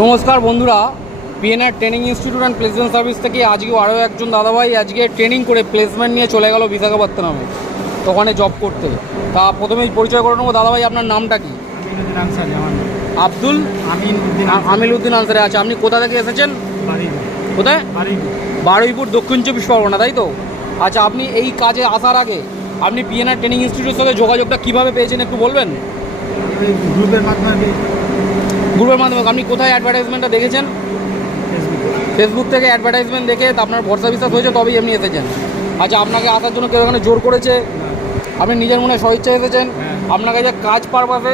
নমস্কার বন্ধুরা PNR training institute and placement service থেকে আজকেও আরও একজন দাদাভাই আজকে ট্রেনিং করে প্লেসমেন্ট নিয়ে চলে গেল বিশাখাপত্তনমে তো ওখানে জব করতে। তা প্রথমেই পরিচয় করে নেব দাদাভাই আপনার নামটা কি। আব্দুল? আমিল উদ্দিন আনসারে। আছে আপনি কোথা থেকে এসেছেন? কোথায়? বারুইপুর দক্ষিণ চব্বিশ পরগনা তাই তো? আচ্ছা আপনি এই কাজে আসার আগে আপনি পিএনআর ট্রেনিং ইনস্টিটিউটের সাথে যোগাযোগটা কীভাবে পেয়েছেন একটু বলবেন? গ্রুপের মাধ্যমে। গ্রুপের মাধ্যমে। আপনি কোথায় অ্যাডভার্টাইজমেন্টটা দেখেছেন? ফেসবুক থেকে অ্যাডভার্টাইজমেন্ট দেখে আপনার ভরসা বিশ্বাস হয়েছে তবেই আপনি এসেছেন। আচ্ছা আপনাকে আসার জন্য কেউ এখানে জোর করেছে? আপনি নিজের মনে স্বইচ্ছা এসেছেন। আপনাকে যে কাজ পারপাসে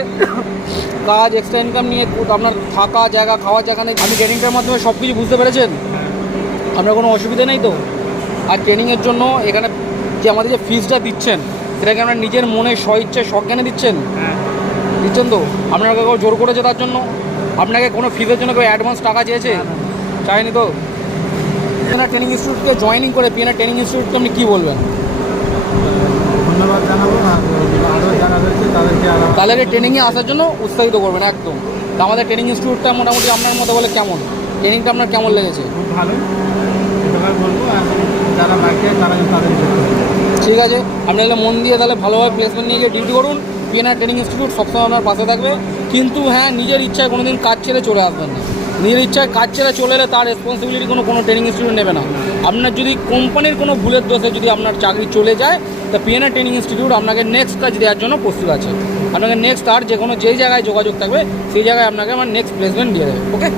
কাজ এক্সট্রা ইনকাম নিয়ে আপনার থাকা জায়গা খাওয়ার জায়গা নেই। আপনি ট্রেনিংটার মাধ্যমে সব কিছু বুঝতে পেরেছেন? আপনার কোনো অসুবিধা নেই তো? আর ট্রেনিংয়ের জন্য এখানে যে আমাদের যে ফিজটা দিচ্ছেন সেটাকে আপনার নিজের মনে স্বইচ্ছে সজ্ঞানে দিচ্ছেন? হ্যাঁ। দিচ্ছেন তো? আপনাকে কেউ জোর করেছে তার জন্য? আপনাকে কোনো ফিজের জন্য কেউ অ্যাডভান্স টাকা চেয়েছে? না, না, না। চাইনি তো? পিএনআর ট্রেনিং ইনস্টিটিউটকে জয়েনিং করে পিএনআর ট্রেনিং ইনস্টিটিউটকে আপনি কী বলবেন? ধন্যবাদ জানাব আরও যারা রয়েছে তাদেরকে তাদেরকে ট্রেনিংয়ে আসার জন্য উৎসাহিত করবেন একদম। তা আমাদের ট্রেনিং ইনস্টিটিউটটা মোটামুটি আপনার মতো বলে কেমন? ট্রেনিংটা আপনার কেমন লেগেছে? খুব ভালো। বলব যারা বাকি তারা তাদের ঠিক আছে আপনি তাহলে মন দিয়ে তাহলে ভালোভাবে প্লেসমেন্ট নিয়ে গিয়ে ডিউটি করুন। পিএনআর ট্রেনিং ইনস্টিটিউট সবসময় আপনার পাশে থাকবে। কিন্তু হ্যাঁ নিজের ইচ্ছায় কোনো দিন কাজ ছেড়ে চলে আসবেন না। নিজের ইচ্ছায় কাজ ছেড়ে চলে এলে তার রেসপন্সিবিলিটি কোনো কোনো ট্রেনিং ইনস্টিটিউট নেবে না। আপনার যদি কোম্পানির কোনো ভুলের দোষে যদি আপনার চাকরি চলে যায়, তা পিএনআর ট্রেনিং ইনস্টিটিউট আপনাকে নেক্সট কাজ দেওয়ার জন্য প্রস্তুত আছে। আপনাকে নেক্সট আর যে কোনো যেই জায়গায় যোগাযোগ থাকবে, সেই জায়গায় আপনাকে আমার নেক্সট প্লেসমেন্ট দিয়ে দেবে ওকে